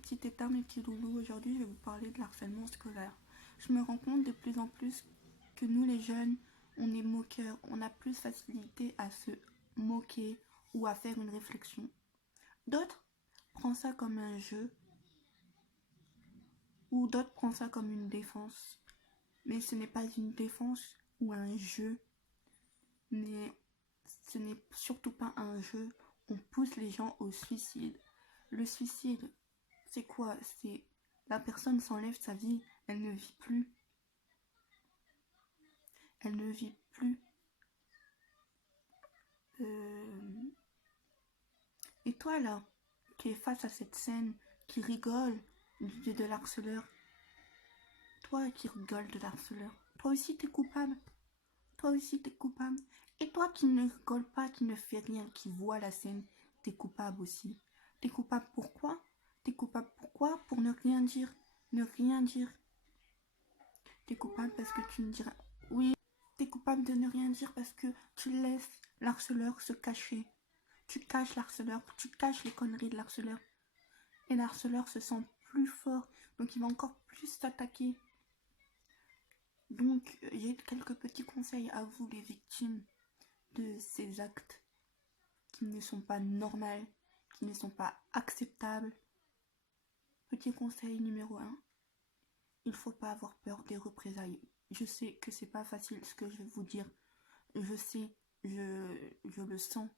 petits tétards, mes petits loulous. Aujourd'hui, je vais vous parler de l'harcèlement scolaire. Je me rends compte de plus en plus que nous, les jeunes, on est moqueurs. On a plus facilité à se moquer ou à faire une réflexion. D'autres prennent ça comme un jeu ou d'autres prennent ça comme une défense. Mais ce n'est pas une défense ou un jeu. Mais ce n'est surtout pas un jeu. On pousse les gens au suicide. Le suicide, c'est quoi? C'est la personne s'enlève sa vie, elle ne vit plus. Elle ne vit plus. Et toi là, qui es face à cette scène, qui rigole de l'harceleur, toi qui rigoles de l'harceleur, toi aussi t'es coupable. Toi aussi t'es coupable. Et toi qui ne rigole pas, qui ne fais rien, qui voit la scène, t'es coupable aussi. T'es coupable pourquoi? T'es coupable pourquoi? Pour ne rien dire. Ne rien dire. T'es coupable parce que tu ne diras... Oui, t'es coupable de ne rien dire parce que tu laisses l'harceleur se cacher. Tu caches l'harceleur, tu caches les conneries de l'harceleur. Et l'harceleur se sent plus fort, donc il va encore plus t'attaquer. Donc, j'ai quelques petits conseils à vous, les victimes de ces actes qui ne sont pas normaux, qui ne sont pas acceptables. Petit conseil numéro 1, il ne faut pas avoir peur des représailles. Je sais que c'est pas facile ce que je vais vous dire. Je sais, je le sens.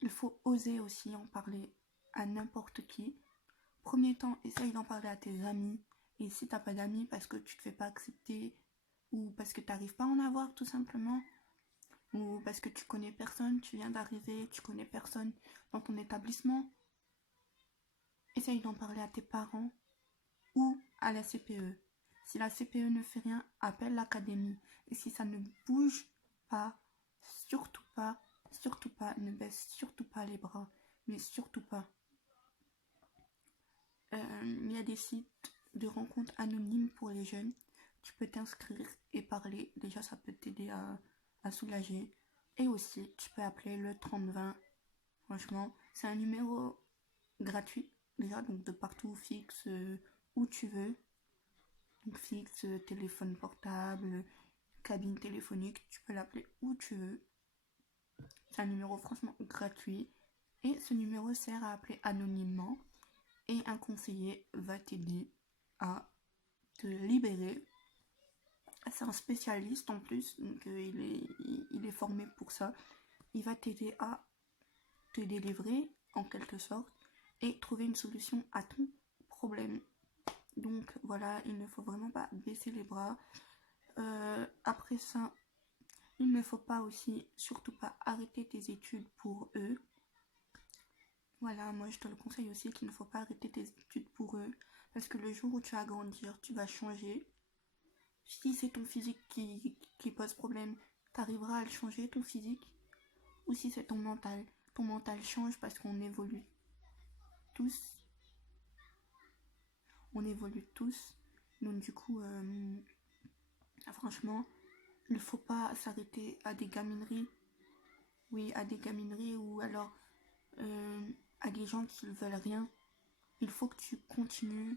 Il faut oser aussi en parler à n'importe qui. Premier temps, essaye d'en parler à tes amis. Et si t'as pas d'amis parce que tu te fais pas accepter ou parce que tu n'arrives pas à en avoir tout simplement, ou parce que tu connais personne, tu viens d'arriver, tu connais personne dans ton établissement, essaye d'en parler à tes parents ou à la CPE. Si la CPE ne fait rien, appelle l'académie. Et si ça ne bouge pas, surtout pas, ne baisse surtout pas les bras, mais surtout pas. Il y a des sites de rencontres anonymes pour les jeunes. Tu peux t'inscrire et parler. Déjà, ça peut t'aider à soulager. Et aussi, tu peux appeler le 3020. Franchement, c'est un numéro gratuit. Déjà, donc de partout, fixe, où tu veux. Donc fixe, téléphone portable, cabine téléphonique. Tu peux l'appeler où tu veux. C'est un numéro franchement gratuit. Et ce numéro sert à appeler anonymement. Et un conseiller va t'aider à te libérer. C'est un spécialiste en plus, donc il est formé pour ça. Il va t'aider à te délivrer en quelque sorte et trouver une solution à ton problème. Donc voilà, il ne faut vraiment pas baisser les bras. Après ça, il ne faut pas aussi, surtout pas arrêter tes études pour eux. Voilà, moi je te le conseille aussi qu'il ne faut pas arrêter tes études pour eux. Parce que le jour où tu vas grandir, tu vas changer. Si c'est ton physique qui pose problème, tu arriveras à le changer, ton physique. Ou si c'est ton mental change parce qu'on évolue tous. On évolue tous. Donc du coup, franchement, il ne faut pas s'arrêter à des gamineries. Oui, à des gamineries ou alors à des gens qui ne veulent rien. Il faut que tu continues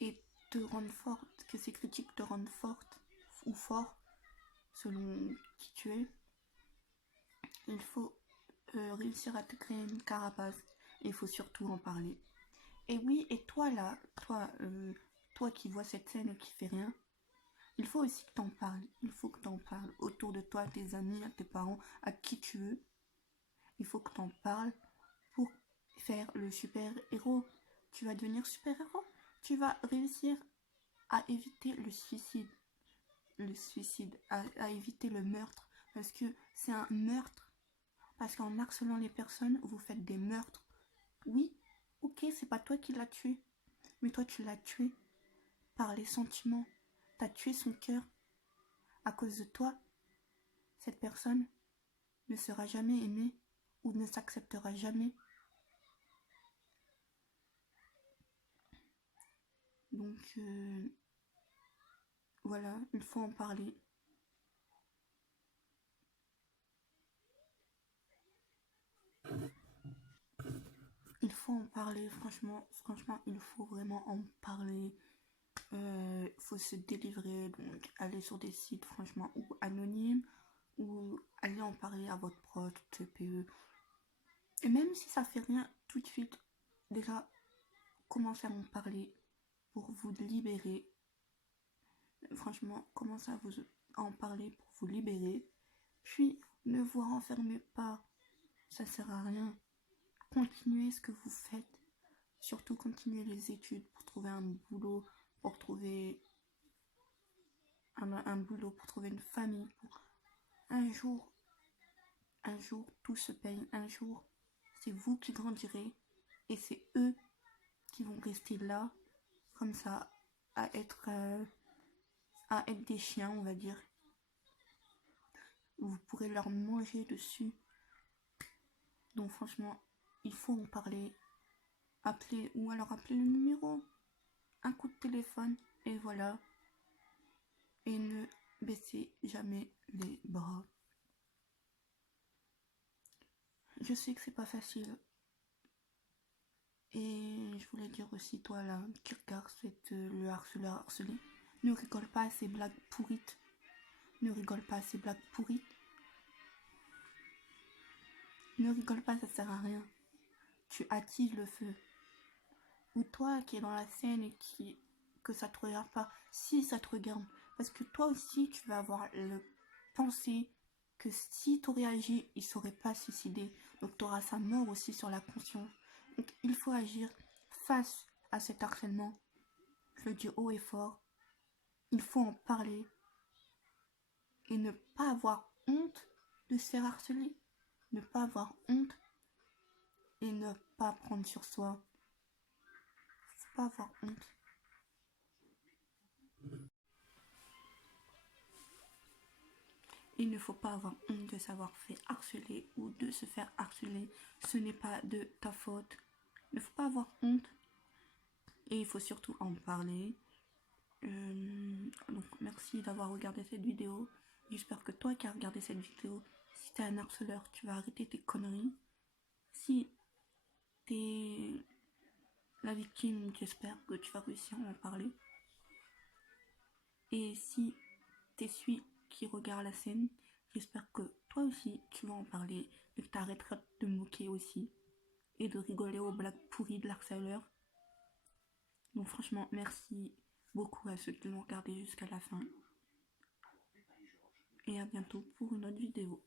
et te rendre forte, que ces critiques te rendent forte ou fort selon qui tu es. Il faut réussir à te créer une carapace. Il faut surtout en parler. Et oui, et toi là, toi qui vois cette scène et qui fait rien, il faut aussi que t'en parles. Il faut que t'en parles autour de toi, à tes amis, à tes parents, à qui tu veux. Il faut que t'en parles pour faire le super héros. Tu vas devenir super héros. Tu vas réussir à éviter le suicide, à éviter le meurtre, parce que c'est un meurtre. Parce qu'en harcelant les personnes, vous faites des meurtres. Oui, ok, c'est pas toi qui l'as tué, mais toi tu l'as tué par les sentiments. T'as tué son cœur. À cause de toi, cette personne ne sera jamais aimée ou ne s'acceptera jamais. Donc voilà, il faut en parler. il faut en parler, franchement, il faut vraiment en parler. Il faut se délivrer, donc aller sur des sites, franchement, ou anonymes, ou aller en parler à votre proche, TPE. Et même si ça fait rien tout de suite, déjà, commencez à en parler pour vous libérer. Franchement, commencez à en parler pour vous libérer. Puis, ne vous renfermez pas, ça sert à rien. Continuez ce que vous faites. Surtout continuez les études pour trouver un boulot, pour trouver un boulot, pour trouver une famille. Pour un jour, tout se paye. Un jour, c'est vous qui grandirez et c'est eux qui vont rester là, comme ça, à être, euh, à être des chiens, on va dire. Vous pourrez leur manger dessus. Donc franchement, il faut en parler. Appeler ou alors appeler le numéro. Un coup de téléphone et voilà. Et ne baissez jamais les bras. Je sais que c'est pas facile. Et je voulais dire aussi, toi là, qui regarde le harceleur harcelé, ne rigole pas à ces blagues pourrites. Ne rigole pas à ces blagues pourrites. Ne rigole pas, ça sert à rien. Tu attises le feu. Ou toi qui es dans la scène et que ça te regarde pas, si ça te regarde. Parce que toi aussi, tu vas avoir le pensée que si tu réagis, il ne serait pas suicidé. Donc tu auras sa mort aussi sur la conscience. Donc il faut agir face à cet harcèlement. Je le dis haut et fort. Il faut en parler et ne pas avoir honte de se faire harceler. Ne pas avoir honte et ne pas prendre sur soi. Faut pas avoir honte. Il ne faut pas avoir honte de s'avoir fait harceler ou de se faire harceler. Ce n'est pas de ta faute. Il ne faut pas avoir honte. Et il faut surtout en parler. Donc merci d'avoir regardé cette vidéo. J'espère que toi qui as regardé cette vidéo, si t'es un harceleur, tu vas arrêter tes conneries. Si t'es la victime, j'espère que tu vas réussir à en parler. Et si t'es celui qui regarde la scène, j'espère que toi aussi tu vas en parler et que t'arrêteras de te moquer aussi et de rigoler aux blagues pourries de l'harceleur. Donc franchement, merci beaucoup à ceux qui l'ont regardé jusqu'à la fin. Et à bientôt pour une autre vidéo.